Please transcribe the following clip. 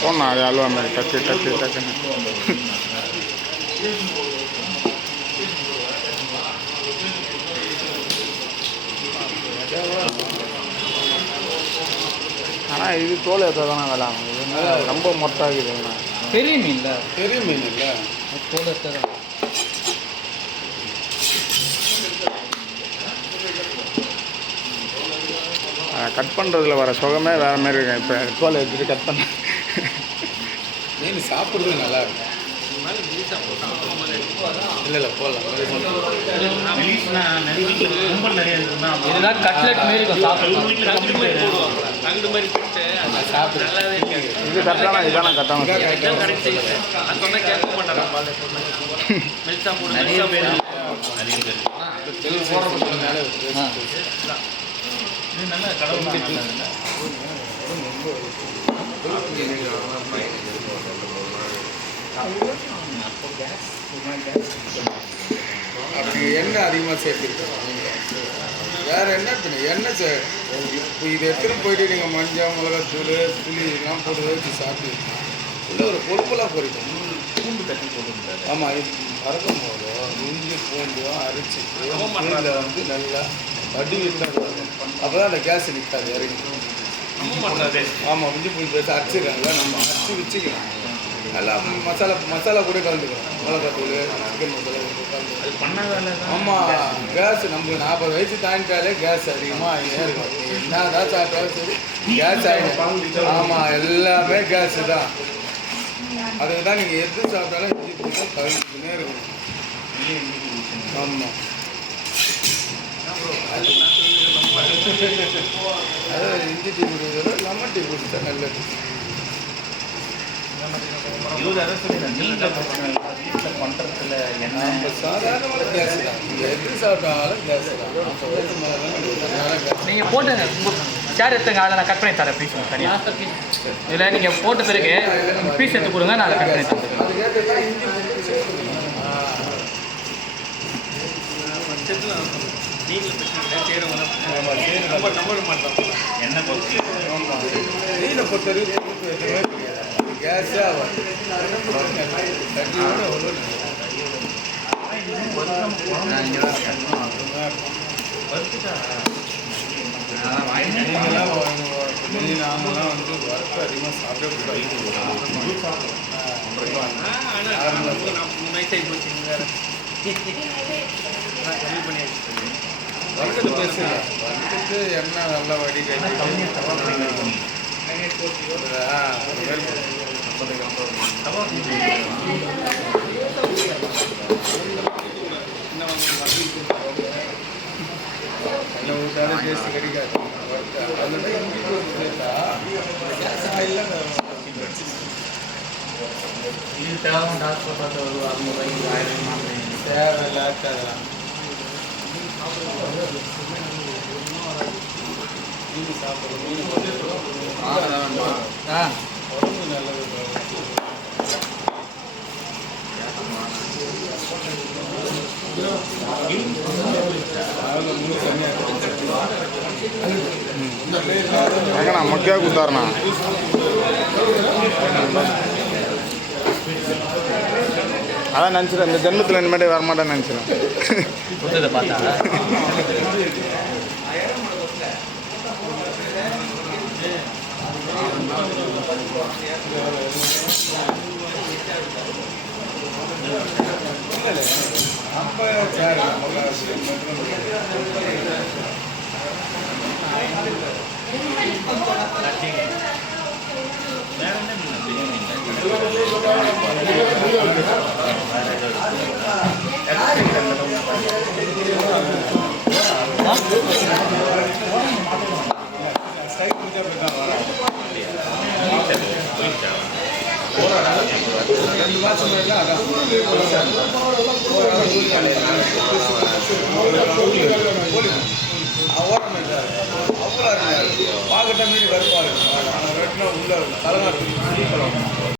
போனா அது அல்வா மாதிரி டக்கு டக்கு டக்குன்னு. ஆனால் இது தோல் ஏற்ற தானே வேலை ஆகும். இது ரொம்ப மொட்டாகுதுங்கண்ணா. பெரிய மீன் இல்லை, பெரிய மீன் இல்லை, தோல் ஏற்ற தான். கட் பண்ணுறதுல வர சுகமே வேறு மாதிரி இருக்கும். இப்போ தோலை எடுத்துகிட்டு கட் பண்ண மீன் சாப்பிட்றது நல்லா இருக்கும். இல்லை போடலாம். இதுதான் கட்லெட் மாரி இருக்கும். இது கரெக்டான இதான கரெக்டான அப்படி எண்ணெய் அதிகமாக சேர்த்துருக்கோம். வேறு என்ன எண்ணெய் இப்போ இது எடுத்துகிட்டு போயிட்டு நீங்கள் மஞ்சள் மிளகாத்தூள் புளி இதெல்லாம் போட்டு வச்சு சாப்பிட்டீங்கன்னா இல்லை ஒரு பொறுப்பெல்லாம் பொறிக்கும். பூண்டு தட்டி போட்டு ஆமாம், இது அரைக்கும் போது இஞ்சி பூண்டும் அரைச்சிட்டு பூண்டில் வந்து நல்லா வடிவிட்டு அப்போ தான் அந்த கேஸ் நிற்காது இறங்கி. ஆமாம், இஞ்சி பூண்டு பேசி அரைச்சிடுறாங்களா, நம்ம அரைச்சி வச்சுக்கலாம். நல்லா மசாலா கூட கலந்துக்கலாம். மிளகாத்தூள் சிக்கன் மசாலா கலந்து. ஆமாம், கேஸ் நமக்கு 40 வயசு தாண்டிட்டாலே கேஸ் அதிகமாக ஆகினே இருக்கும். என்ன தான் சாப்பிட்டாலும் சரி கேஸ் ஆகிடும். ஆமாம், எல்லாமே கேஸு தான். அதுக்கு தான் நீங்கள் எது சாப்பிட்டாலும் இஞ்சி பூண்டு கலந்துக்கினே இருக்கணும். ஆமாம், அதாவது இஞ்சி டீ குடிக்கிறத லெமன் டீ குடித்தா நல்லது. சாதாரணமான கேஸ் தான், நீங்கள் எது சாப்பிட்டாலும் கேஸ் தான். நீங்கள் போட்டுங்க, சேர் எடுத்துங்க, அதை நான் கட் பண்ணி தரேன் பீஸ் தனியாக. இதில் நீங்கள் போட்ட பிறகு பீஸ் எடுத்து கொடுங்க, நான் அதை கட் பண்ணி தரேன். மீனை பொறுத்தவரைக்கும் கேஸே ஆகும். நாங்களாம் வந்து வறுத்து அதிகமாக சாப்பிடக்கூடாது. வறுத்துட்டு பேசுங்க, வறுத்துட்டு எண்ணெய் நல்லா வடிகட்டி ஊட்டாலும் டேஸ்ட் கிடைக்காது. அதில் இஞ்சி பூண்டு சேர்த்தா கேஸ் ஆயிலாம் தேவையில்லாத அதெல்லாம் மீன் சாப்பிட்றது மீன் உடம்பு நல்லது. மக்கா குத்தாரணா அதான் நினச்சிடும். இந்த ஜென்மத்தில் இனிமேட்டு வரமாட்டேன்னு நினச்சிடும். பார்த்தா பார்க்கட்டா மீன் கருப்பாக இருக்கும். வெட்டினா உள்ள தலைநாட்டு